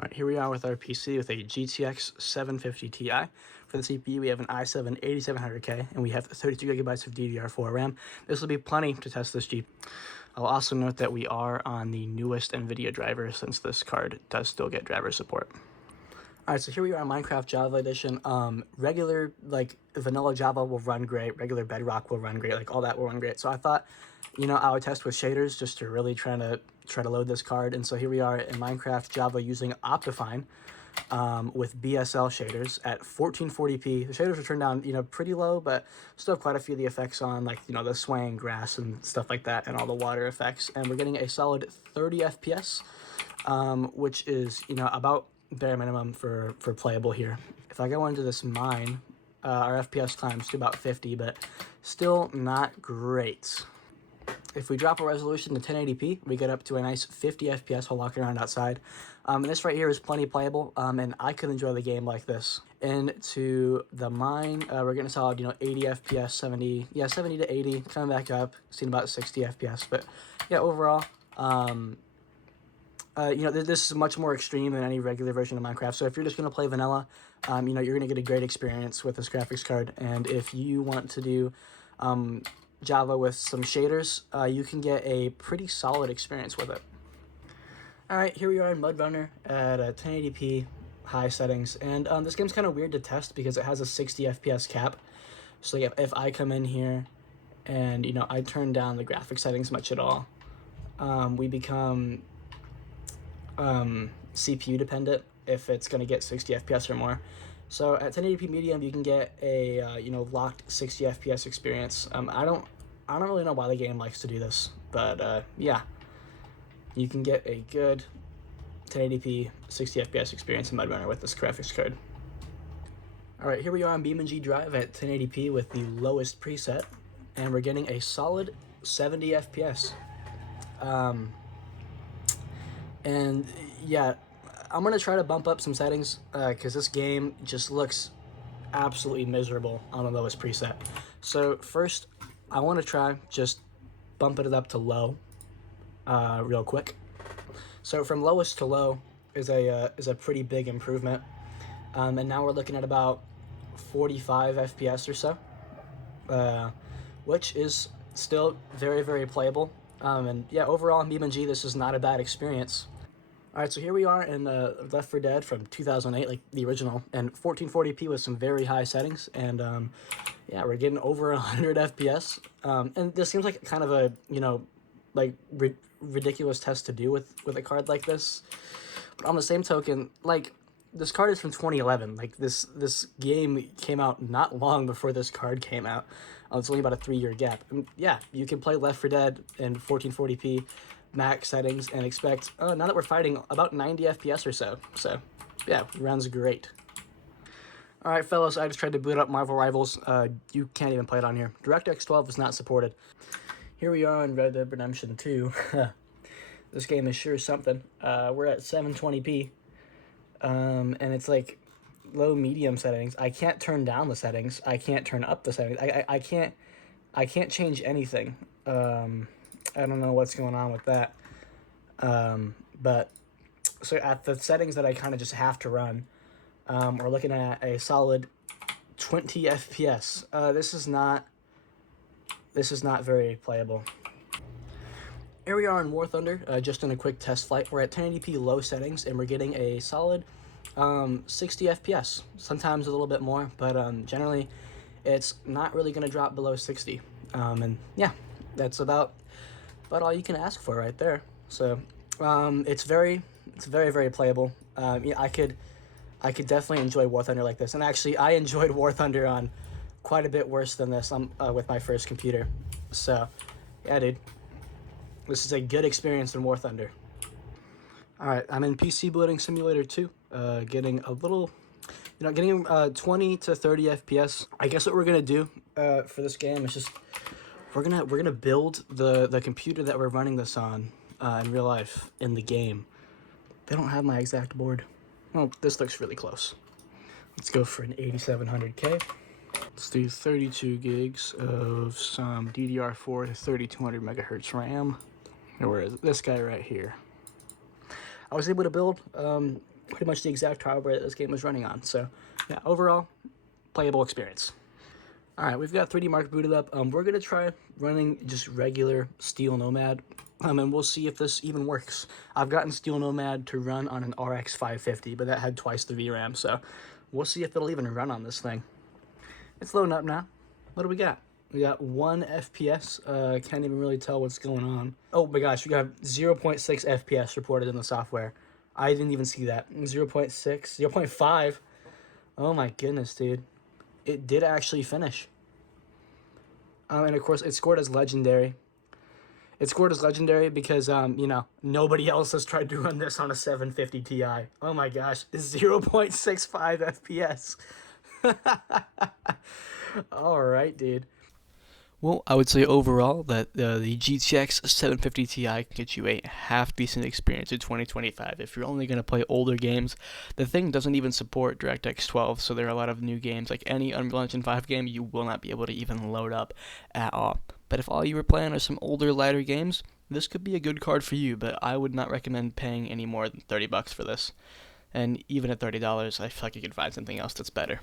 All right, here we are with our PC with a GTX 750 Ti. For the CPU, we have an i7 8700K, and we have 32 gigabytes of DDR4 RAM. This will be plenty to test this G. I'll also note that we are on the newest NVIDIA driver, since this card does still get driver support. All right, so here we are on Minecraft Java Edition. Regular, like, vanilla Java will run great. Regular Bedrock will run great. Like, all that will run great. So I thought, I would test with shaders just to really try to load this card. And so here we are in Minecraft Java using Optifine with BSL shaders at 1440p. The shaders are turned down, pretty low, but still have quite a few of the effects on, like, the swaying grass and stuff like that, and all the water effects. And we're getting a solid 30 FPS, which is, about bare minimum for playable here. If I go into this mine, our FPS climbs to about 50, but still not great. If we drop a resolution to 1080p, we get up to a nice 50 FPS while walking around outside. And this right here is plenty playable, and I could enjoy the game like this. Into the mine, we're getting a solid, 80 FPS, 70 to 80, coming back up, seeing about 60 FPS. But yeah, overall, this is much more extreme than any regular version of Minecraft. So if you're just going to play vanilla, you're going to get a great experience with this graphics card. And if you want to do Java with some shaders, you can get a pretty solid experience with it. All right, here we are in Mudrunner at 1080p high settings. And this game's kind of weird to test because it has a 60 FPS cap. So if I come in here and, I turn down the graphics settings much at all, we become CPU dependent if it's going to get 60 FPS or more. So at 1080p medium, you can get a locked 60 FPS experience. I don't really know why the game likes to do this, but yeah, you can get a good 1080p 60 FPS experience in Mudrunner with this graphics card. All right, here we are on BFG Drive at 1080p with the lowest preset, and we're getting a solid 70 FPS. And yeah, I'm going to try to bump up some settings because this game just looks absolutely miserable on the lowest preset. So first, I want to try just bumping it up to low real quick. So from lowest to low is a pretty big improvement. And now we're looking at about 45 FPS or so, which is still very, very playable. And yeah, overall in BFG, this is not a bad experience. All right, so here we are in Left 4 Dead from 2008, like the original, and 1440p with some very high settings, and yeah, we're getting over 100 FPS, and this seems like kind of a, ridiculous test to do with a card like this, but on the same token, like, this card is from 2011, like, this game came out not long before this card came out. It's only about a 3-year gap, and yeah, you can play Left 4 Dead in 1440p, max settings, and expect, now that we're fighting, about 90 FPS or so. So, yeah, runs great. All right, fellas, I just tried to boot up Marvel Rivals. You can't even play it on here. DirectX 12 is not supported. Here we are in Red Dead Redemption 2. This game is sure something. We're at 720p, and it's like low medium settings. I can't turn down the settings. I can't turn up the settings. I can't change anything. I don't know what's going on with that. But so at the settings that I kind of just have to run, we're looking at a solid 20 FPS. This is not very playable. Here we are in War Thunder, just in a quick test flight. We're at 1080p low settings, and we're getting a solid 60 FPS. Sometimes a little bit more, but generally it's not really going to drop below 60. And yeah, that's about all you can ask for right there. So it's very, very playable. Yeah, I could definitely enjoy War Thunder like this. And actually, I enjoyed War Thunder on quite a bit worse than this with my first computer. So yeah, dude, this is a good experience in War Thunder. All right, I'm in PC Bloating Simulator 2, getting a little, getting 20 to 30 FPS. I guess what we're gonna do for this game is just we're gonna build the computer that we're running this on in real life in the game. They don't have my exact board. Well, this looks really close. Let's go for an 8700K. Let's do 32 gigs of some DDR4 to 3200 megahertz RAM. Where is this guy right here? I was able to build pretty much the exact hardware that this game was running on. So, yeah, overall, playable experience. Alright, we've got 3D Mark booted up. We're going to try running just regular Steel Nomad, and we'll see if this even works. I've gotten Steel Nomad to run on an RX 550, but that had twice the VRAM, so we'll see if it'll even run on this thing. It's loading up now. What do we got? We got 1 FPS. Can't even really tell what's going on. Oh my gosh, we got 0.6 FPS reported in the software. I didn't even see that. 0.6, 0.5. Oh my goodness, dude. It did actually finish. And of course, it scored as legendary. It scored as legendary because, you know, nobody else has tried to run this on a 750 Ti. Oh my gosh, 0.65 FPS. All right, dude. Well, I would say overall that the GTX 750 Ti can get you a half-decent experience in 2025. If you're only going to play older games, the thing doesn't even support DirectX 12, so there are a lot of new games, like any Unreal Engine 5 game, you will not be able to even load up at all. But if all you were playing are some older, lighter games, this could be a good card for you, but I would not recommend paying any more than $30 for this. And even at $30, I feel like you could find something else that's better.